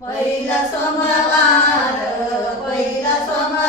पहिला सोमवार पहिला सोमवार.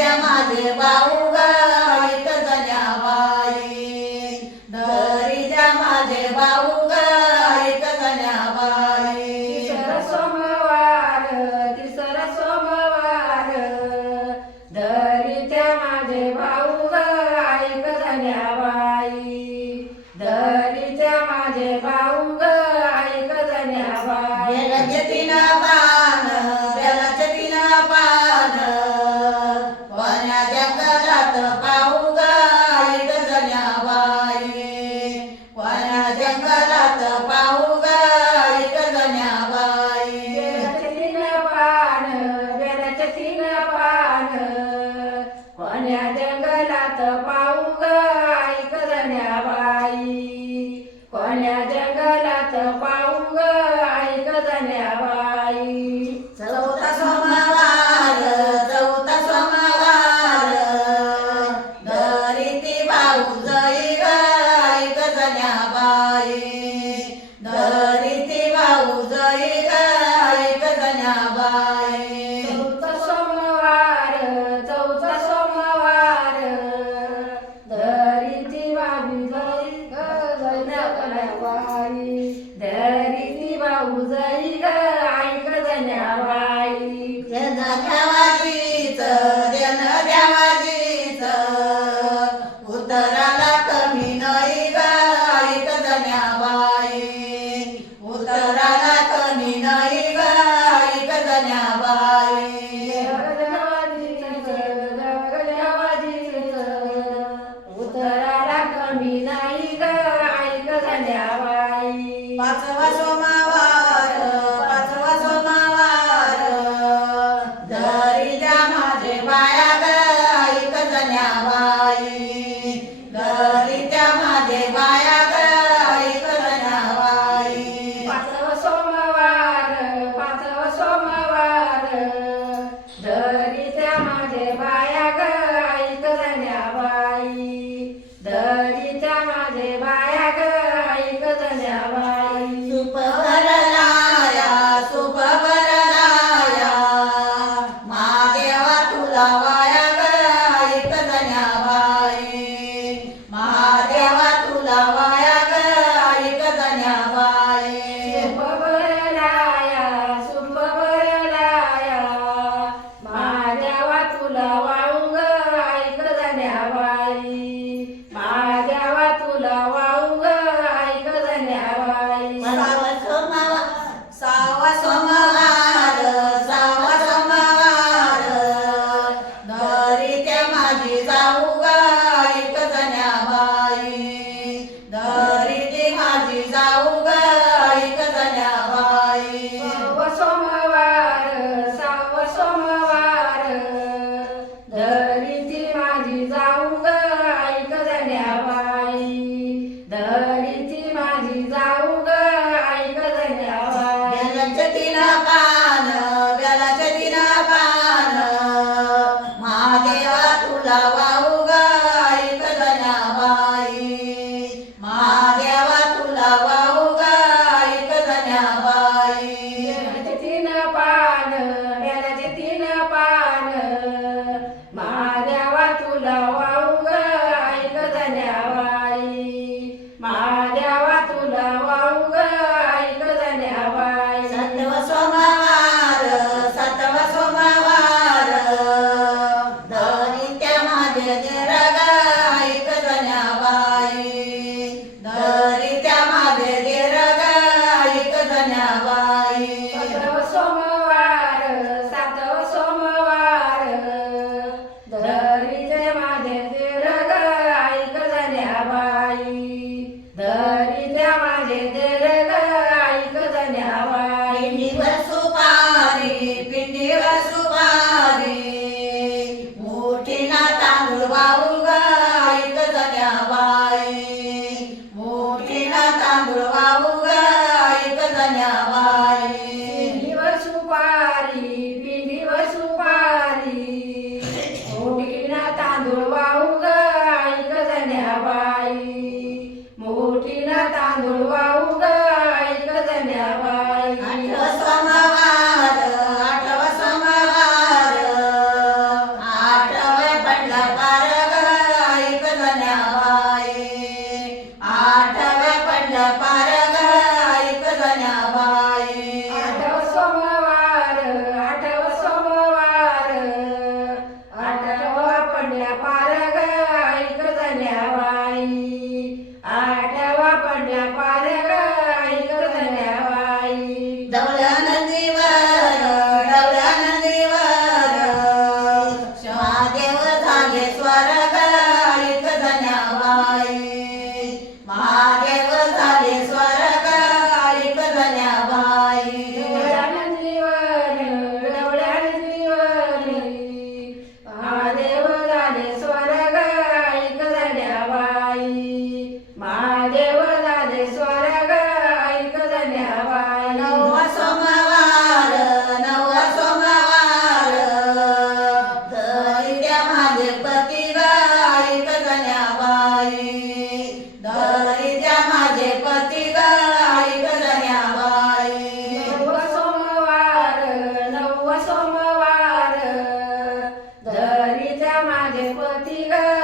माझे बाऊ दरिद्या माझे दरग ऐक धन्यावाई पिंडीवर सुपारी पिंडीवर सुपारी. मोठी ना तांदूळ वाहू ग ऐक धन्यावाई मोठी तांदूळ वाहू ग ऐक धन्यावाई पिंडीवर सुपारी पिंडीवर सुपारी. मोठी तांदूळ वाहू ग ऐक धन्याबाई Padre contigo.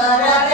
para